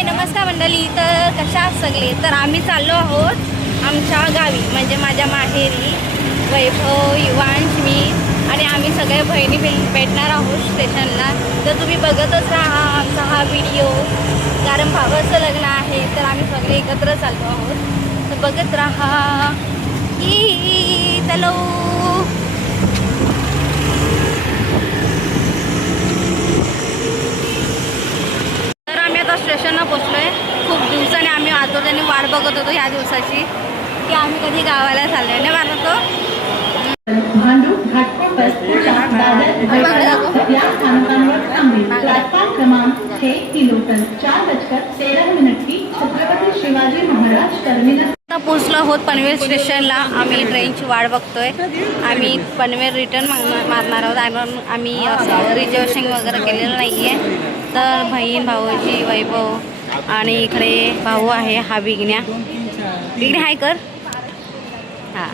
हाय नमस्कार मंडळी. तर कशा आहात सगळे? तर आम्ही चाललो आहोत आमच्या गावी, म्हणजे माझ्या माहेरी. वैभव, युवांश, मी आणि आम्ही सगळ्या बहिणी भेटणार आहोत स्टेशनला. तर तुम्ही बघतच राहा आमचा हा व्हिडिओ, कारण भावाचं लग्न आहे तर आम्ही सगळे एकत्र चाललो आहोत. तर बघत राहा की चलो. स्टेशनला पोचलोय. खूप दिवसाने आम्ही आतुरतेने वाट बघत होतो ह्या दिवसाची, की आम्ही कधी गावाला चाललोय. नाही वाटतो शिवाजी महाराज टर्मिनस. आता पोचलो आहोत पनवेल स्टेशनला. आम्ही ट्रेनची वाट बघतोय. आम्ही पनवेल रिटर्न मारणार आहोत. आम्ही रिझर्वेशन वगैरे केलेलं नाही आहे. तर बहीण, भाऊजी, वैभव आणि इकडे भाऊ आहे हा विघण्या. विघणे हाय कर. हां,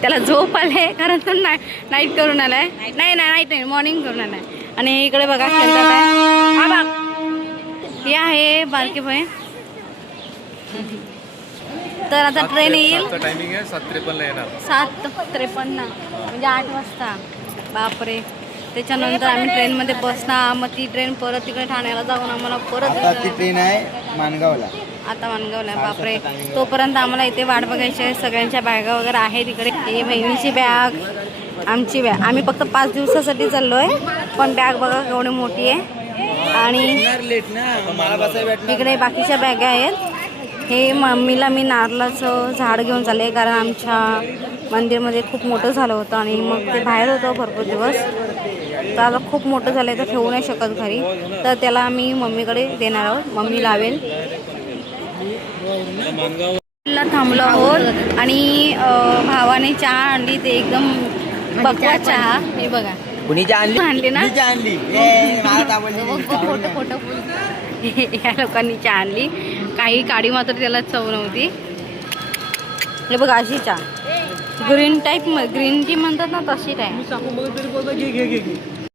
त्याला झोप आले कारण तो नाईट करून आलाय. नाही नाईट नाही, मॉर्निंग करून आलाय. आणि इकडे बघा खेळतात आहे. हा बघ, हे आहे बारकी बहीण. तर आता ट्रेन येईल. टायमिंग आहे 7:53 येणार. 7:53 म्हणजे 8 वाजता. बापरे. त्याच्यानंतर आम्ही ट्रेनमध्ये बसणार. मग ती ट्रेन परत तिकडे ठाण्याला जाऊन आम्हाला परत ती ट्रेन आहे माणगावला. आता माणगावला. बापरे. तोपर्यंत आम्हाला इथे वाट बघायची आहे. सगळ्यांच्या बॅगा वगैरे आहे तिकडे. ही बहिणीची बॅग, आमची बॅग. आम्ही फक्त 5 दिवसासाठी चाललो आहे, पण बॅग बघा केवढी मोठी आहे. आणि इकडे बाकीच्या बॅगा आहेत. हे मम्मीला मी नारळाचं झाड घेऊन चालले, कारण आमच्या मंदिरमध्ये खूप मोठं झालं होतं आणि मग ते बाहेर होतं भरपूर दिवस. तर आता खूप मोठं झालं आहे तर ठेवू नाही शकत घरी, तर त्याला आम्ही मम्मीकडे देणार आहोत. मम्मी लावेल. थांबलो आहोत आणि भावाने चहा आणली. ते एकदम बकवा चहा. हे बघा कुणी आणली ना. फोटो या लोकांनी चहा आणली. काही काडी मात्र त्याला चव नव्हती. हे बघा अशी चहा ग्रीन टाईप, ग्रीन टी म्हणतात ना तशी टाईप.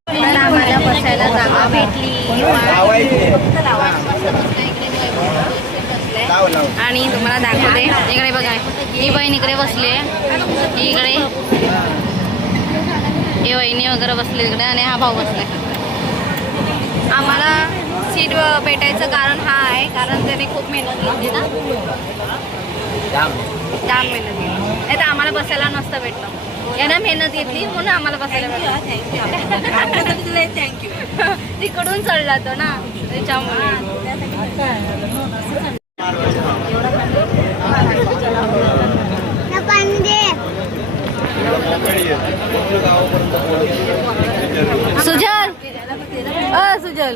तर आम्हाला बसायला जागा भेटली. आणि तुम्हाला दाखवते इकडे बघा. ही बहीण इकडे बसली आहे. इकडे हे वहिनी वगैरे बसले इकडे आणि हा भाऊ बसले. आम्हाला सीट भेटायचं कारण हा आहे, कारण त्याने खूप मेहनत घेतली ना. जाम मेहनत घेतली, नाही तर आम्हाला बसायला नसतं भेटलं. यानं मेहनत घेतली म्हणून आम्हाला बसायला भेटलं. थँक्यू. तिकडून चढला तो ना त्याच्यामुळे. सुजल, सुजल.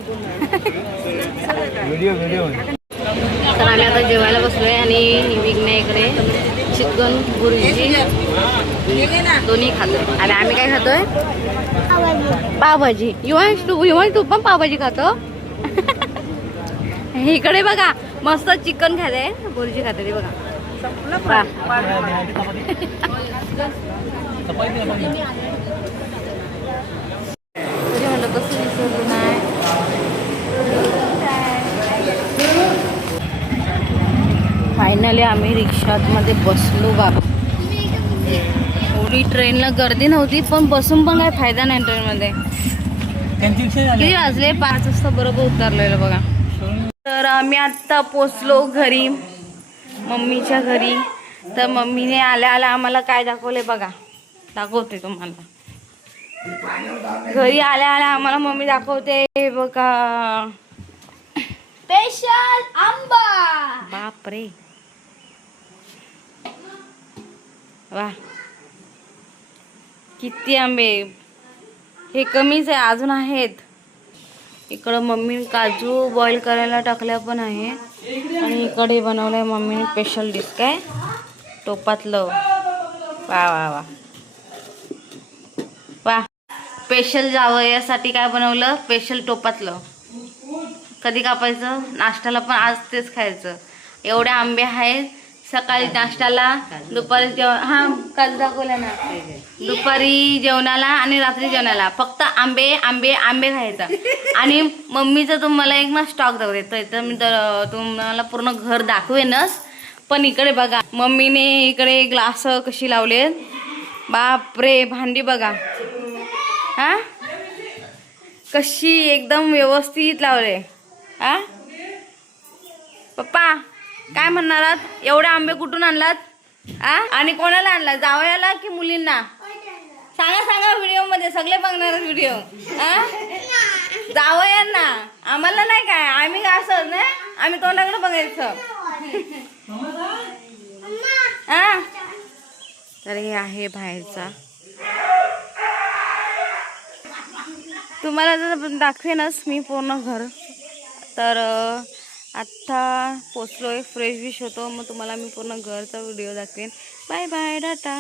तर आम्ही आता जेवायला बसलोय आणि विघण्या इकडे चिकन गुरुजी दोन्ही खातोय. आणि आम्ही काय खातोय? पावभाजी. युवांश तू पण पावभाजी खातो. इकडे बघा मस्त चिकन खाते, गुरुजी खाते ते बघा. म्हणलं कसं विसरलो नाही. फायनली आम्ही रिक्षामध्ये बसलो बाबा. एवढी ट्रेनला गर्दी नव्हती, पण बसून पण काय फायदा नाही ट्रेनमध्ये. किती वाजले? 5 वाजता बरोबर उतरलेलं बघा. तर आम्ही आत्ता पोचलो घरी, मम्मीच्या घरी. तर मम्मीने आल्या आल्या आम्हाला काय दाखवले बघा, दाखवते तुम्हाला. घरी आल्या आल्या आम्हाला मम्मी दाखवते हे बघा, स्पेशल आंबा. बापरे, वा किती आंबे. हे कमीच आहे, अजून आहेत. इकडं मम्मी काजू बॉईल करायला टाकल्या पण आहे. आणि इकडे बनवलंय मम्मीने स्पेशल डिश, काय टोपातलं. वा वा वा वा. स्पेशल जावं यासाठी काय बनवलं? स्पेशल टोपातलं. कधी कापायचं? नाश्त्याला पण आज तेच खायचं. एवढे आंबे आहेत, सकाळी नाश्त्याला, दुपारी काल दाखवला ना, दुपारी जेवणाला आणि रात्री जेवणाला फक्त आंबे आंबे आंबे खायचा. आणि मम्मीचं तुम्हाला एक मग स्टॉक दाखवते तर मी तुम्हाला पूर्ण घर दाखवेनच. पण इकडे बघा मम्मीने इकडे ग्लास कशी लावले, बापरे. भांडी बघा हा कशी एकदम व्यवस्थित लावले. हा पप्पा काय म्हणणार आहात? एवढे आंबे कुठून आणलात? आणि कोणाला आणला? जावयाला की मुलींना? सांगा सांगा, व्हिडिओ मध्ये सगळे बघणार व्हिडिओ. जावयांना, आम्हाला नाही काय, आम्ही काय असं ना, आम्ही तोंडाकडे बघायचं. तर हे आहे बाहेरचा. तुम्हाला जर दाखवेनच मी पूर्ण घर. तर आत्ता पोचलोय, फ्रेश विश होतो, मग तुम्हाला मी पूर्ण घरचा व्हिडिओ दाखवेन. Bye bye, Tata.